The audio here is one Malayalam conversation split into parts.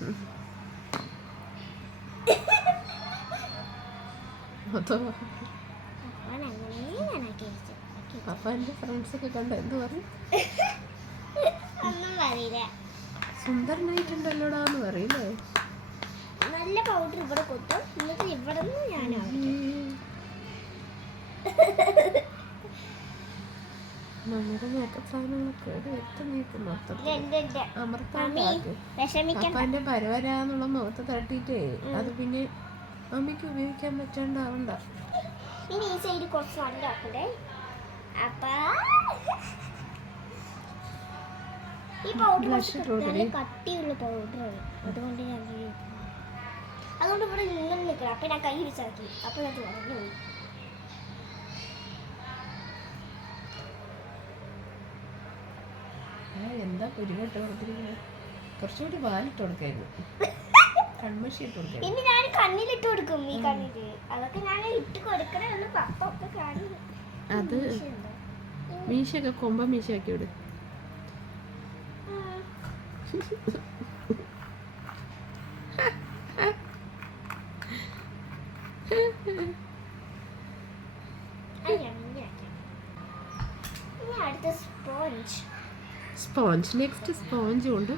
വെച്ചു പപ്പാന്റെ ഫ്രണ്ട്സൊക്കെ കണ്ട എന്ത് പറയും ഒന്നും പറയില്ല. സുന്ദരനായിട്ടുണ്ടല്ലോടാ എന്ന് പറയില്ലേ? നല്ല പൗഡർ ഇവിടെ കുത്തും. എന്നിട്ട് ഇവിടെ നിന്ന് ഞാനാവും നമ്മുടെ മേക്കപ്പ് സാധനങ്ങളൊക്കെ എടുത്ത് നീക്കും ആക്ക്. വിഷമിക്കണ്ട. പരവരാന്നുള്ള മുഖത്ത് തട്ടിയിട്ടേ അത് പിന്നെ അമ്മയ്ക്ക് ഉപയോഗിക്കാൻ പറ്റാണ്ടാവണ്ട. ഇനി ഈ സൈഡ് കുറച്ച് അപ്പാ. ഈ പൗഡർ നല്ല കട്ടിയുള്ള പൗഡറാണ് അതുകൊണ്ട് ഞാൻ അതുകൊണ്ട് ഇവിടെ നിന്നും നിൽക്കണം. അപ്പൊ ഞാൻ കൈ പിടിച്ചാക്കി അപ്പൊ ഞാൻ തുറന്നു പോയി എന്താ കുരുവിട്ട് കൊടുത്തിരിക്കുന്നത്? കുറച്ചുകൂടി പാലിട്ട് കൊടുക്കായിരുന്നു. കൺമഷി ഇട്ട് കൊടുക്കായിരുന്നു. ഇനി ഞാൻ കണ്ണിലിട്ട് കൊടുക്കും ഈ കണ്ണിൽ. അതൊക്കെ ഞാൻ ഇട്ട് കൊടുക്കണേ പപ്പ ഒക്കെ അത് മീശയൊക്കെ കൊമ്പ മീശയാക്കി വിട് ഇനി അടുത്ത സ്പോഞ്ച് സ്പോഞ്ച് നെക്സ്റ്റ് സ്പോഞ്ച് കൊണ്ട്.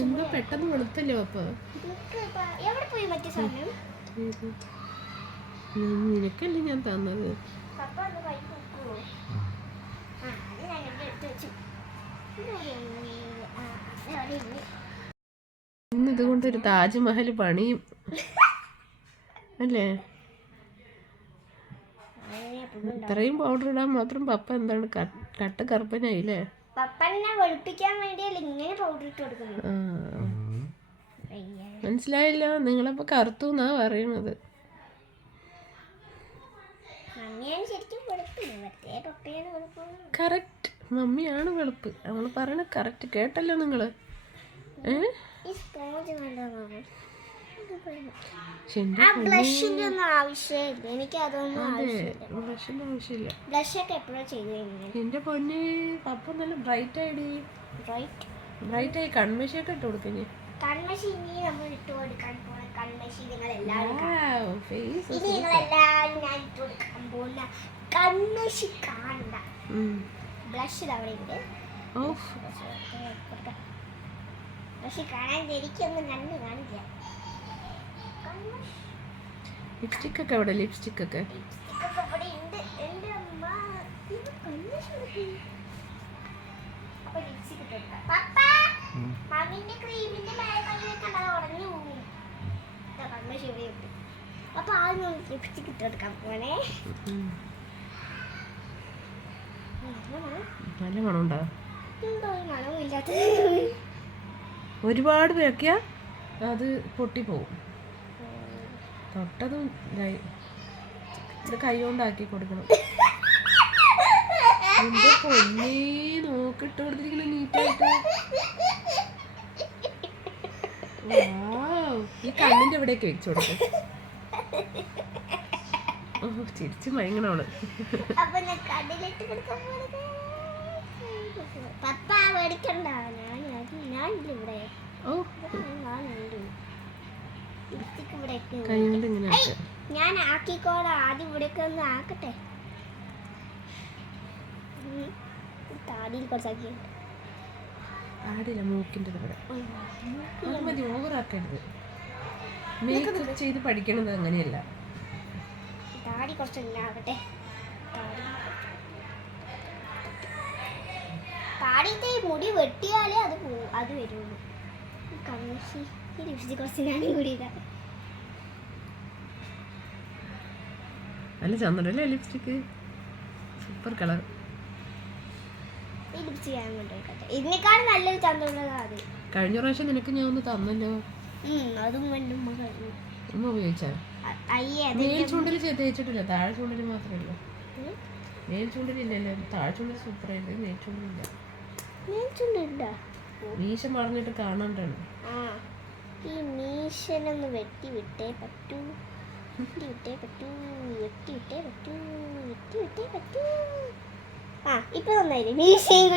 എന്താ പെട്ടെന്ന് വെളുത്തല്ലോ അപ്പൊ? നിനക്കല്ലേ ഞാൻ തന്നത്? ഇന്നിതുകൊണ്ടൊരു ഒരു താജ്മഹൽ പണിയും. അല്ലേ. ഇത്രയും പൗഡർ ഇടാൻ മാത്രം പപ്പ എന്താണ് കട്ട കറുപ്പനായില്ലേ? പപ്പനെ വെളുപ്പിക്കാൻ വേണ്ടിയല്ല ഇങ്ങനെ പൗഡർ ഇട്ട് കൊടുക്കുന്നത്. മനസ്സിലായില്ല. നിങ്ങളപ്പോ കറുത്തു എന്നാ പറയുന്നത്? കറക്റ്റ് മമ്മിയാണ് വെളുപ്പ്. നമ്മൾ പറയണ കറക്റ്റ് കേട്ടല്ലോ നിങ്ങൾ. ഏ? ബ്ലഷിന്റെ ഒന്നും ആവശ്യമില്ല. എനിക്ക് അതൊന്നും ബ്ലഷിന്റെ ആവശ്യമില്ല. ബ്ലഷ് ഒക്കെ എപ്പോഴും ചെയ്ത് എന്റെ പൊന്ന് പപ്പ നല്ല ബ്രൈറ്റ് ആയിടി. റൈറ്റ് ബ്രൈറ്റ് ആയി. കൺമശിയൊക്കെ ഇട്ട് കൊടുക്കഞ്ഞേ കൺമഷി ഇനി നമ്മൾ ഇട്ട് കൊടുക്കാൻ പോണ കൺമഷി നിങ്ങൾ എല്ലാവരും ഇനി നിങ്ങൾ എല്ലാവരും ഞാൻ ഇട്ട് കൊടുക്കാൻ പോകുന്ന കൺമഷി കാണണ്ട. ബ്ലഷ് അവിടെ ഉണ്ട് ബ്ലഷ് കാണാൻ എനിക്കൊന്നും കണ്ണ് കാണില്ല. ലിപ്സ്റ്റിക് ഒക്കെ എവിടെ? ലിപ്സ്റ്റിക് ഒക്കെ? അപ്പൊ ലിപ്സ്റ്റിക് പോകും ആദ്യം ഇട്ട് കൊടുക്കാൻ പോണേ നല്ല മണം. നല്ല മണമുണ്ടോ? ഒരുപാട് വെക്കിയ അത് പൊട്ടിപ്പോവും. തൊട്ടതും ഇതായി. ഇത് കൈ കൊണ്ടാക്കി കൊടുക്കണം. എന്റെ പൊന്നേ നോക്കിട്ട് കൊടുത്തിരിക്കുന്ന നീറ്റായിട്ട്. ഈ കണ്ണിന്റെ എവിടെയൊക്കെ വെച്ചു കൊടുക്കും. ഓ ചിരിച്ചു മയങ്ങണവൾ. പപ്പ മേടിക്കണ്ട ഞാൻ ഞാൻ- ഇവിടെ. ഓ. ഞാനുണ്ട് ലിപ്സ്റ്റിക് ഇവിടെ ഒക്കെ ഉണ്ട്. കൈ കൊണ്ട് ഇങ്ങനെ ഞാൻ ആക്കിക്കോളാം ആദ്യം ഇവിടേക്ക് ഒന്ന് ആക്കട്ടെ. താടിയിൽ കുറച്ചാക്കി. ആടില്ല മൂക്കിന്റെ ഇവിടെ. അത് മതി ഓവറാക്കരുത്. മേക്കപ്പ് ചെയ്ത് പഠിക്കണത് അങ്ങനെയല്ല. താടി കുറച്ച് ആകട്ടെ താടി. താടിത്തെ മുടി വെട്ടിയാലേ അത് അത് വരുള്ളൂ. കമ്മീഷി ലിപ്സ്റ്റിക് കുറച്ച് ഞാനും കൂടി ഇടാം. നല്ല ചന്ദ്രല്ലേ ലിപ്സ്റ്റിക്ക് സൂപ്പർ കളർ ഇതിനേക്കാളും നല്ലൊരു കഴിഞ്ഞ പ്രാവശ്യം നിനക്ക് ഞാൻ ഒന്ന് തന്നല്ലോ. അതും ഉപയോഗിച്ചാ? മേൽ ചൂണ്ടിൽ തേച്ചിട്ടില്ല താഴെ ചൂണ്ടിൽ മാത്രമേ ഉള്ളൂ. ഉം. മേൽ ചൂണ്ടിലില്ലല്ലോ താഴെ ചൂണ്ടിൽ സൂപ്പർ ആയിട്ട് മേൽ ചൂണ്ടിലില്ല മേച്ചുണ്ടുണ്ടോ മീശ മറഞ്ഞിട്ട് കാണാണ്ടാണ് ഈ മീശനൊന്ന് വെട്ടി വിട്ടേ പറ്റൂ. പറ്റൂ പറ്റൂ പറ്റൂ. ആ ഇപ്പൊ നന്നായില്ലേ മീശയും.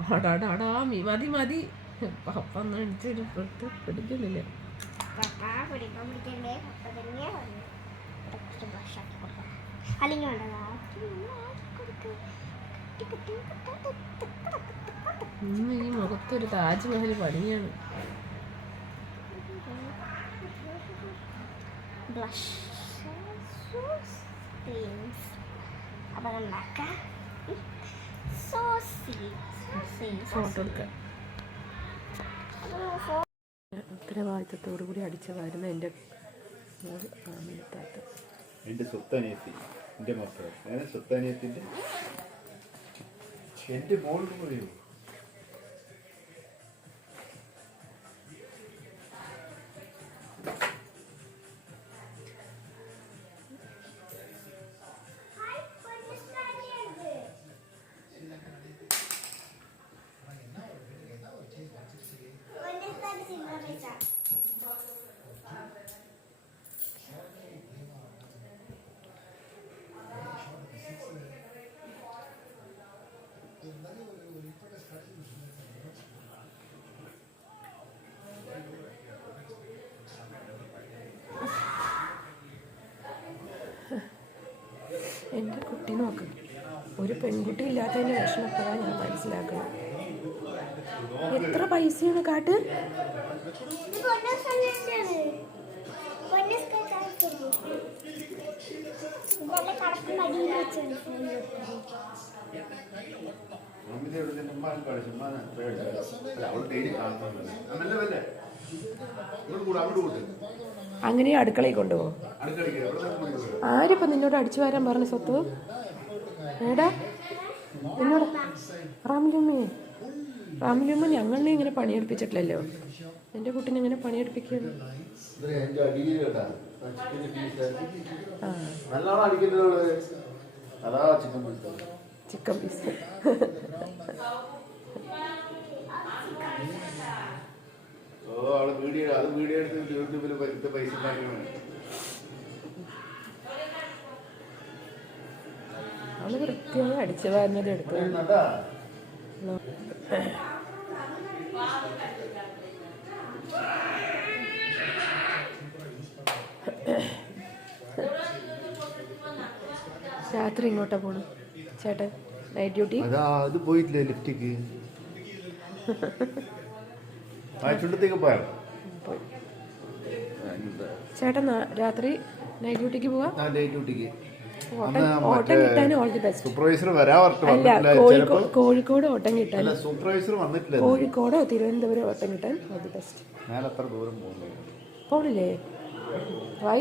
ആടാടാടാ മതി മതി. പപ്പ ഒന്ന് അടിച്ചൊരു പെട്ട് പിടിക്കുന്നില്ല. അല്ലെങ്കിൽ വേണ്ടതാ ഇന്ന് ഈ മുഖത്തൊരു താജ്മഹൽ പണിയാണ്. Blush things. അപ്പോൾ നമുക്ക് സോസി ഫോട്ടോ എടുക്കാം. ഉത്തരവാദിത്തത്തോടു കൂടി അടിച്ചതായിരുന്നു എന്റെ ആമിനത്താത്ത എന്റെ സ്വത്തനിയത്തി എന്റെ മക്കൾ അങ്ങനെ സ്വത്തനിയത്തിന്റെ എന്റെ മോളിൽ പറയൂ കുട്ടി നോക്ക്. ഒരു പെൺകുട്ടി ഇല്ലാത്തതിന്റെ വിഷമം എപ്പോഴാണ് ഞാൻ മനസ്സിലാക്കണം? എത്ര പൈസയാണ് കാട്ട്? അവൾ ഡെയിലി കാണുന്നുണ്ട് അങ്ങനെ അടുക്കളയിൽ കൊണ്ടുപോകും. ആരിപ്പം നിന്നോട് അടിച്ചു വരാൻ പറഞ്ഞ സ്വത്ത്? ഏടാ എന്നോട് റാംലുമ്മേ റാംലുമ്മ ഞങ്ങളെ ഇങ്ങനെ പണിയെടുപ്പിച്ചിട്ടില്ലല്ലോ. എന്റെ കുട്ടീനെ ഇങ്ങനെ പണിയെടുപ്പിക്കുന്നു ചിക്കൻ എന്റെ ഓ അവൾ വീഡിയോ അത് വീഡിയോ എടുത്ത് യൂട്യൂബിൽ പൈസ പൈസ ഉണ്ടാക്കണം അവൾ വൃത്തിയായി അടിച്ചു വരുന്നത് എടുത്തു രാത്രി ഇങ്ങോട്ടാ പോണം. ചേട്ടൻ നൈറ്റ് ഡ്യൂട്ടി അതാ അത് പോയിട്ടില്ലേ ലിഫ്റ്റിക്ക്? പോയോ ചേട്ടൻ രാത്രി നൈറ്റ് ഡ്യൂട്ടിക്ക് പോവാ? ഡേ ഡ്യൂട്ടിക്ക് ഓട്ടം ഓൾ ദി ബെസ്റ്റ് സൂപ്പർവൈസർ അല്ല കോഴിക്കോട് കോഴിക്കോട് ഓട്ടം കിട്ടാൻ. സൂപ്പർവൈസർ വന്നിട്ടില്ല കോഴിക്കോടോ തിരുവനന്തപുരം ഓട്ടം കിട്ടാൻ ഓൾ ദി ബെസ്റ്റ് ഞാൻ അത്ര ദൂരം പോകുന്നില്ല പോണില്ലേ? വൈ.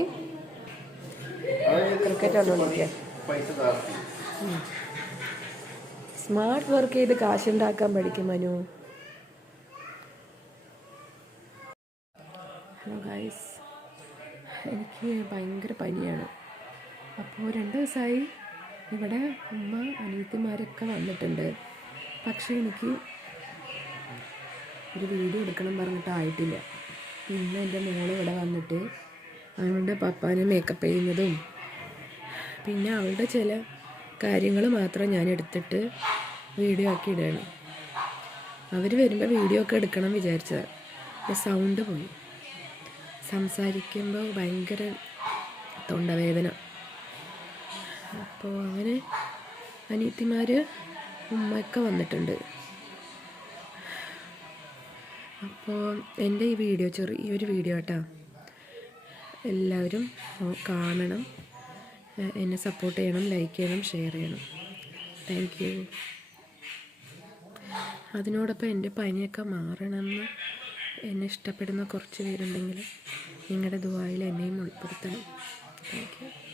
ക്രിക്കറ്റ് സ്മാർട്ട് വർക്ക് ചെയ്ത് കാശുണ്ടാക്കാൻ പഠിക്കും മനു. ഹലോ ഗൈസ് എനിക്ക് ഭയങ്കര പനിയാണ്. അപ്പോൾ രണ്ട് ദിവസമായി ഇവിടെ ഉമ്മ അനിയത്തിമാരൊക്കെ വന്നിട്ടുണ്ട്. പക്ഷേ എനിക്ക് ഒരു വീഡിയോ എടുക്കണം പറഞ്ഞിട്ട് ആയിട്ടില്ല. ഇന്ന് എന്റെ മോൾ ഇവിടെ വന്നിട്ട് അവളുടെ പപ്പാനെ മേക്കപ്പ് ചെയ്യുന്നതും പിന്നെ അവളുടെ ചില കാര്യങ്ങൾ മാത്രം ഞാൻ എടുത്തിട്ട് വീഡിയോ ആക്കി ഇടുകയാണ്. അവർ വരുമ്പോൾ വീഡിയോ ഒക്കെ എടുക്കണം വിചാരിച്ചതാണ് സൗണ്ട് പോയി. സംസാരിക്കുമ്പോൾ ഭയങ്കര തൊണ്ടവേദന. അപ്പോൾ അങ്ങനെ അനിയത്തിമാർ ഉമ്മയൊക്കെ വന്നിട്ടുണ്ട്. അപ്പോൾ എന്റെ ഈ വീഡിയോ ചെറിയൊരു വീഡിയോ കേട്ടോ എല്ലാവരും കാണണം. എന്നെ സപ്പോർട്ട് ചെയ്യണം ലൈക്ക് ചെയ്യണം ഷെയർ ചെയ്യണം. താങ്ക് യു അതിനോടൊപ്പം എന്റെ പനിയൊക്കെ മാറണമെന്ന് എന്നെ ഇഷ്ടപ്പെടുന്ന കുറച്ച് പേരുണ്ടെങ്കിൽ നിങ്ങളുടെ ദുബായിൽ എന്നെയും ഉൾപ്പെടുത്തണം. Thank you